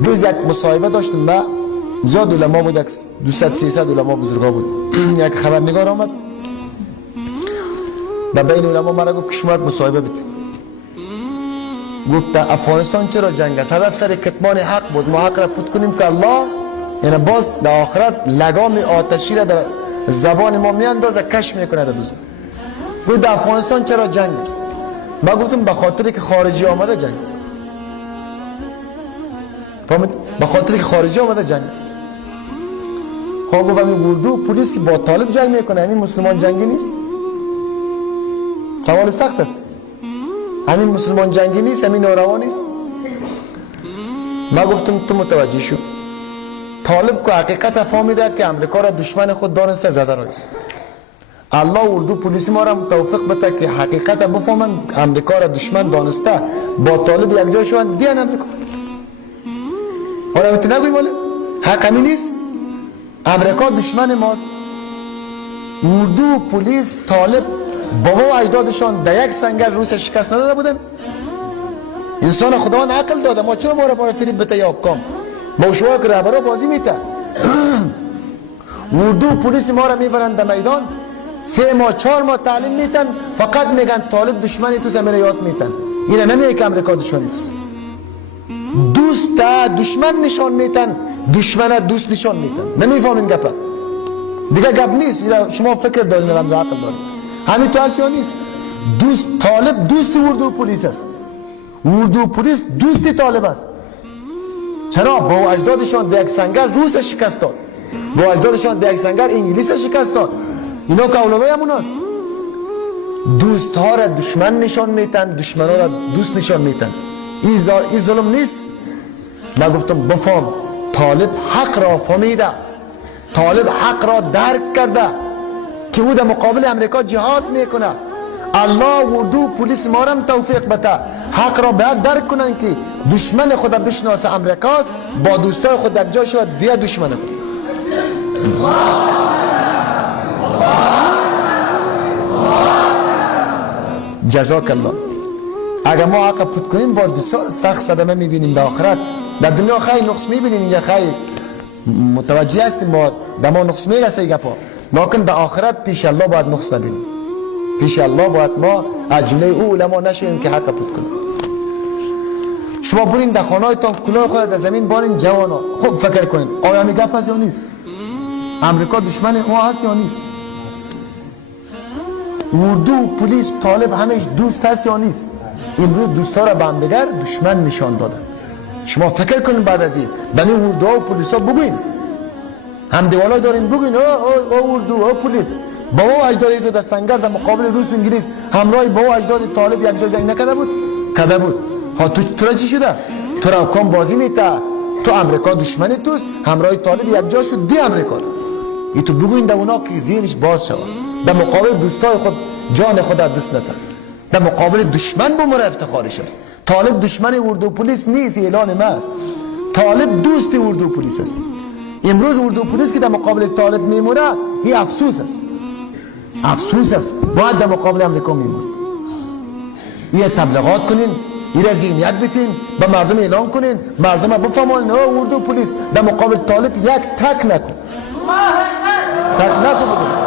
روز یک مصاحبه داشتم با زیاد علما بود، 200-300 علما بزرگا بود. یک خبرنگار آمد و بین علما مرا گفت که شما مصاحبه بدید. گفت افغانستان چرا جنگ است؟ هدف سر کتمان حق بود، ما حق را پود کنیم که الله یعنی باز در آخرت لگام آتشی را در زبان ما میاندازه، کش میکنه در دوزخ. گفت در افغانستان چرا جنگ است؟ ما گفتم به خاطری که خارجی آمده جنگ است. فهمید؟ به خاطری که خارجی آمده جنگ است. خب گفت همین اردو پلیس که با طالب جنگ میکنه، همین مسلمان جنگی نیست؟ سوال سخت است. همین مسلمان جنگی نیست؟ همین ناروا نیست؟ ما گفتم تو متوجه شو. طالب که حقیقت فهمیده که امریکا را دشمن خود دانسته زده رایست. الله اردو پلیس ما را توفیق بده که حقیقت بفهمن، امریکا را دشمن دانسته با طالب یک جای شوند بیان امریکا. حالا میتونه نگویم ولی حق همین نیست؟ امریکا دشمن ماست. اردو پلیس طالب بابا و اجدادشان در یک سنگر روس شکست نداده بودن؟ انسان خداوند عقل داده، ما چرا ما را باید فریب بده یا حکام؟ با شما که رهبرا بازی میته. اردو پلیس ما را میبرند در میدان، 3 ماه 4 ماه تعلیم میتن، فقط میگن طالب دشمنی توست، میره یاد میتن. اینا نمیگه که امریکا دشمنی توست. دوست دشمن نشان میتن، دشمن دوست نشان میتن. نمیفهمین گپا دیگه، گپ نیست. شما فکر دارین، رمز عقل دارین. همین تو هست یا نیست؟ دوست طالب دوست اردو پلیس است، اردو پلیس دوست طالب است. چرا؟ با اجدادشان در یک سنگر روس شکست داد، با اجدادشان در یک سنگر انگلیس شکست داد. اینا که اولادای همون است. دوست ها را دشمن نشان میتن، دشمن ها را دوست نشان میتن. این ظلم نیست؟ من گفتم بفهم. طالب حق را فهمیده، طالب حق را درک کرده که او در مقابل امریکا جهاد میکنه. الله اردو پلیس ما را توفیق بده حق را باید درک کنن که دشمن خود بشناسه امریکاست، با دوستای خود یک جا شد دیگه دشمن خود. جزاک الله. اگر ما حق پود کنیم باز بسیار سخت صدمه میبینیم در آخرت. در دنیا خیلی نقص میبینیم، اینجا خیلی متوجه هستیم ما در ما نقص میرسه گپا، لیکن در آخرت پیش الله باید نقص نبینیم. پیش الله باید ما از جمله او علما نشویم که حق پود کنیم. شما برین در خانه‌تان کلاه خود در زمین بارین جوانا، خب فکر کنید آیا می گپ هست یا نیست؟ امریکا دشمن ما هست یا نیست؟ اردو پلیس طالب همش دوست هست یا نیست؟ امروز دوستا را به هم دیگر دشمن نشان دادن. شما فکر کنید بعد از این بنی اردو و پلیس ها بگوین، هم دیوالا دارین بگوین او اردو او پلیس بابا و اجدادی تو در سنگر در مقابل روس و انگلیس همراه بابا و اجداد طالب یک جا جنگ نکرده بود؟ کرده بود. ها تو را چی شده؟ تو را حکام بازی میته، تو امریکا دشمن توست، همراه طالب یک جا شد دی امریکا را. ای تو بگوین در اونا که ذهنش باز شود، در مقابل دوستای خود جان خود را دست نده، در مقابل دشمن بمره افتخارش است. طالب دشمن اردو پلیس نیست، اعلان ما است. طالب دوست اردو پلیس است. امروز اردو پلیس که در مقابل طالب میمونه، این افسوس است، افسوس است. باید در مقابل امریکا میموند. این تبلیغات کنین، این را ذهنیت بتین، به مردم اعلان کنین، مردم بفهمن اردو پلیس در مقابل طالب یک تک نکن، تک نکن.